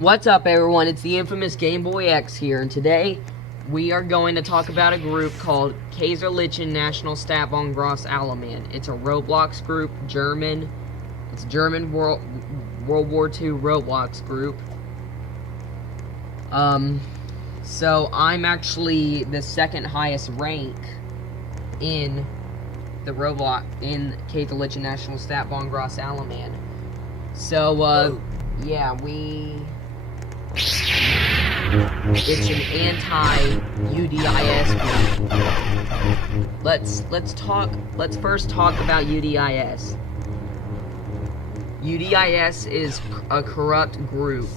What's up, everyone? It's the infamous Game Boy X here, and today we are going to talk about a group called Kaiserlichen Nationalstaat von Gross Allemand. It's a Roblox group, German. It's German World War II Roblox group. So I'm actually the second highest rank in the Roblox in Kaiserlichen Nationalstaat von Gross Allemand. So, yeah, it's an anti-UDIS group. Let's first talk about UDIS. UDIS is a corrupt group.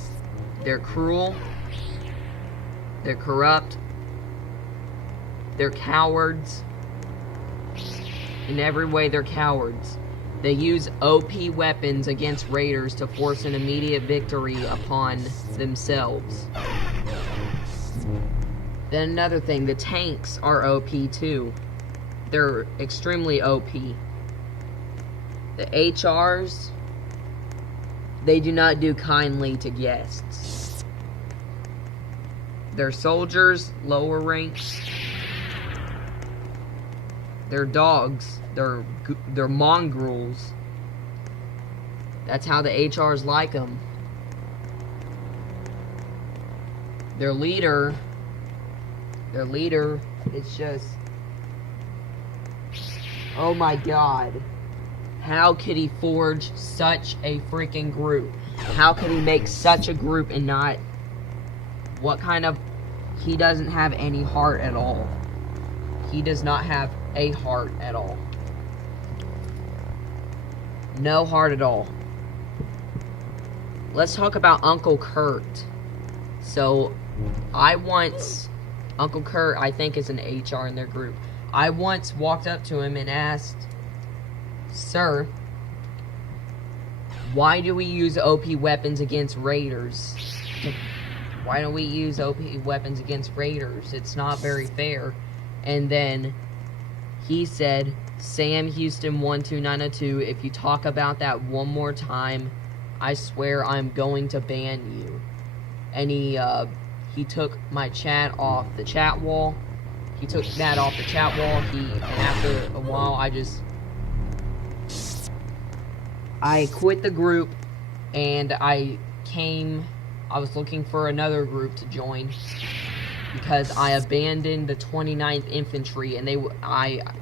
They're cruel. They're corrupt. They're cowards. In every way, they're cowards. They use OP weapons against raiders to force an immediate victory upon themselves. Then another thing, the tanks are OP too. They're extremely OP. The HRs, they do not do kindly to guests. Their soldiers, lower ranks. They're dogs. They're mongrels. That's how the HRs like them. Their leader, it's just, oh my god. How could he forge such a freaking group? How could he make such a group and not, he doesn't have any heart at all. He does not have a heart at all. No heart at all. Let's talk about Uncle Kurt. So, Uncle Kurt, I think, is an HR in their group. I once walked up to him and asked, "Sir, why do we use OP weapons against raiders? Why don't we use OP weapons against raiders? It's not very fair." And then he said, "Sam Houston 12902, if you talk about that one more time, I swear I'm going to ban you." And he took my chat off the chat wall. He took that off the chat wall. And after a while, I quit the group, and I was looking for another group to join, because I abandoned the 29th Infantry, and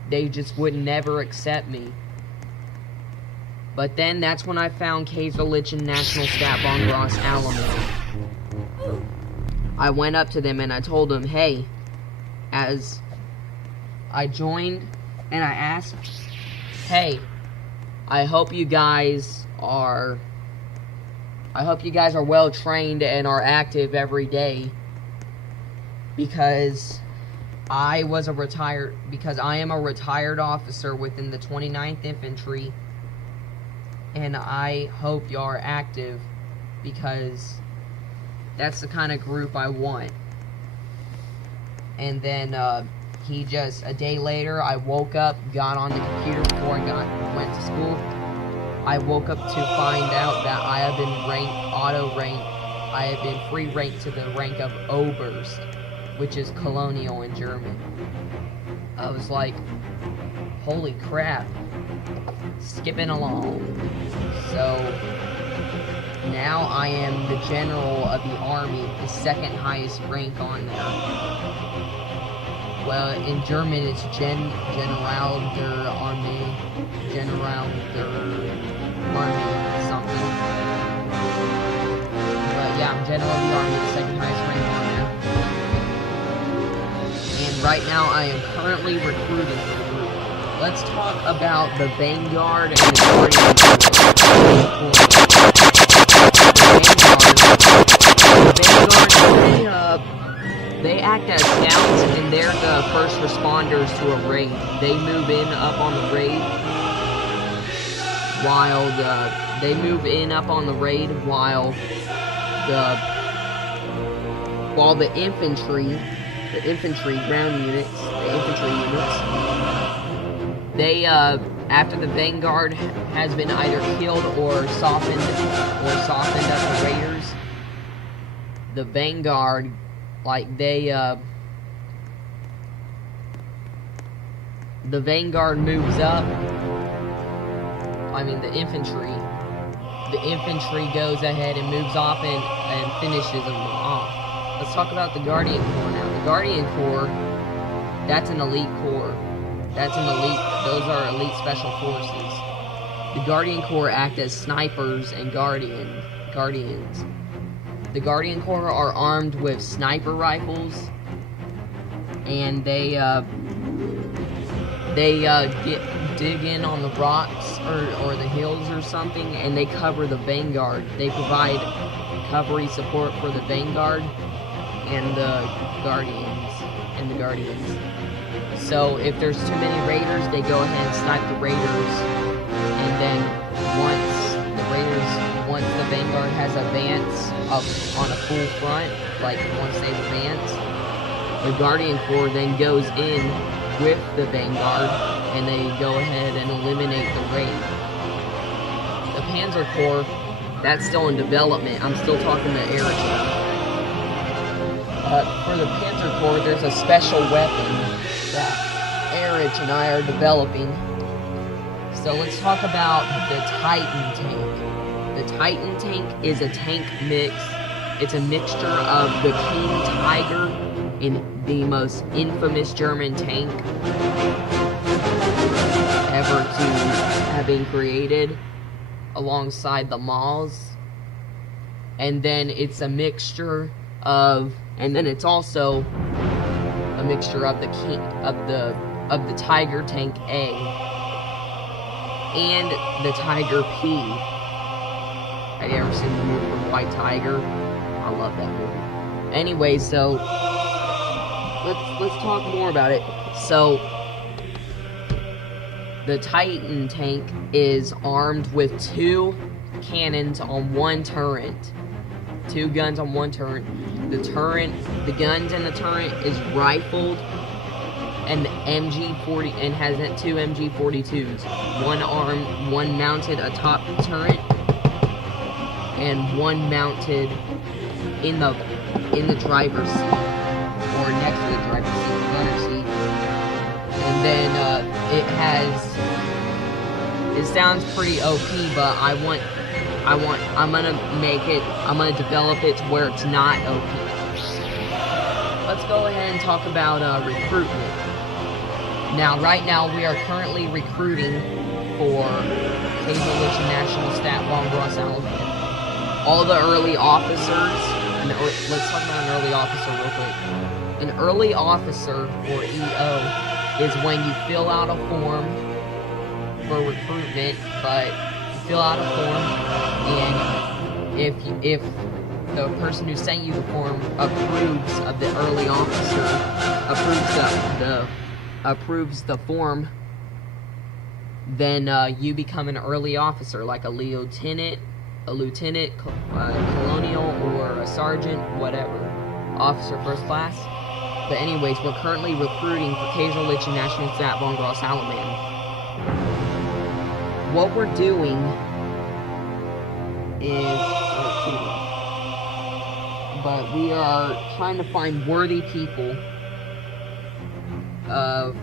they just would never accept me. But then that's when I found Kaiserlichen Nationalstaat von Gross Allemand. I went up to them and I told them, "Hey," as I joined, and I asked, "Hey, I hope you guys are well trained and are active every day, because I am a retired officer within the 29th Infantry, and I hope y'all are active, because that's the kind of group I want." And then a day later, I woke up, got on the computer before I went to school. I woke up to find out that I have been I have been free ranked to the rank of Oberst, which is colonial in German. I was like, holy crap. Skipping along. So, now I am the general of the army, the second highest rank on there. Well, in German it's General der Armee, General der Army, something. But yeah, I'm General of the Army, the second highest rank on there. And right now I am currently recruiting for the group. Let's talk about the Vanguard and the Guardian. They act as scouts, and they're the first responders to a raid. They move in up on the raid while the infantry ground units, they after the Vanguard has been either killed or softened up the raiders, the vanguard, like the vanguard moves up. I mean the infantry. The infantry goes ahead and moves off and finishes them off. Let's talk about the Guardian Corps now. The Guardian Corps, that's an elite corps. That's an elite, those are elite special forces. The Guardian Corps act as snipers and guardians. The Guardian Corps are armed with sniper rifles, and they dig in on the rocks or the hills or something, and they cover the vanguard. They provide recovery support for the vanguard and the guardians. So if there's too many raiders, they go ahead and snipe the raiders, and then once the vanguard has advanced up on a full front, like once they've advanced, the Guardian Corps then goes in with the vanguard, and they go ahead and eliminate the raid. The Panzer Corps, that's still in development. I'm still talking to Eric. For the Panzer Corps, there's a special weapon that Eric and I are developing. So let's talk about the Titan tank. The Titan tank is a tank mix. It's a mixture of the King Tiger and the most infamous German tank ever to have been created, alongside the Mauls. And then it's a mixture of, and then it's also a mixture of the King of the Tiger Tank A and the Tiger P. Have you ever seen the movie White Tiger? I love that movie. Anyway, so let's talk more about it. So the Titan tank is armed with 2 cannons on 1 turret. 2 guns on 1 turret. The guns in the turret is rifled, and MG40, and has 2 MG42s. One mounted atop the turret, and one mounted in the driver's seat, or next to the driver's seat, the gunner seat. And then it sounds pretty OP, but I'm gonna develop it to where it's not OP. Let's go ahead and talk about recruitment. Now, right now, we are currently recruiting for Kaiserlichen Nationalstaat von Gross Allemand. All the early officers, let's talk about an early officer real quick. An early officer, or EO, is when you fill out a form for recruitment, but you fill out a form, and if the person who sent you the form approves of the early officer, approves the form, then you become an early officer, like a lieutenant, colonial, or a sergeant, whatever, officer first class. But anyways, we're currently recruiting for Kaiserlichen Nationalstaat von Gross Allemand. What we're doing is but we are trying to find worthy people. We're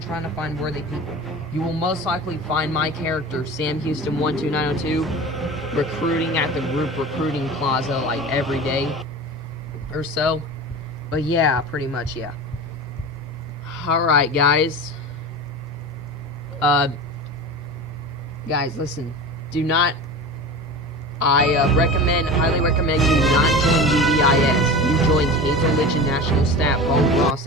trying to find worthy people. You will most likely find my character, Sam Houston 12902, recruiting at the group recruiting plaza like every day or so. But yeah, pretty much, yeah. Alright, guys. Guys, listen. Do not... I highly recommend you not join UDIS. You join Kaiserlichen Nationalstaat von Gross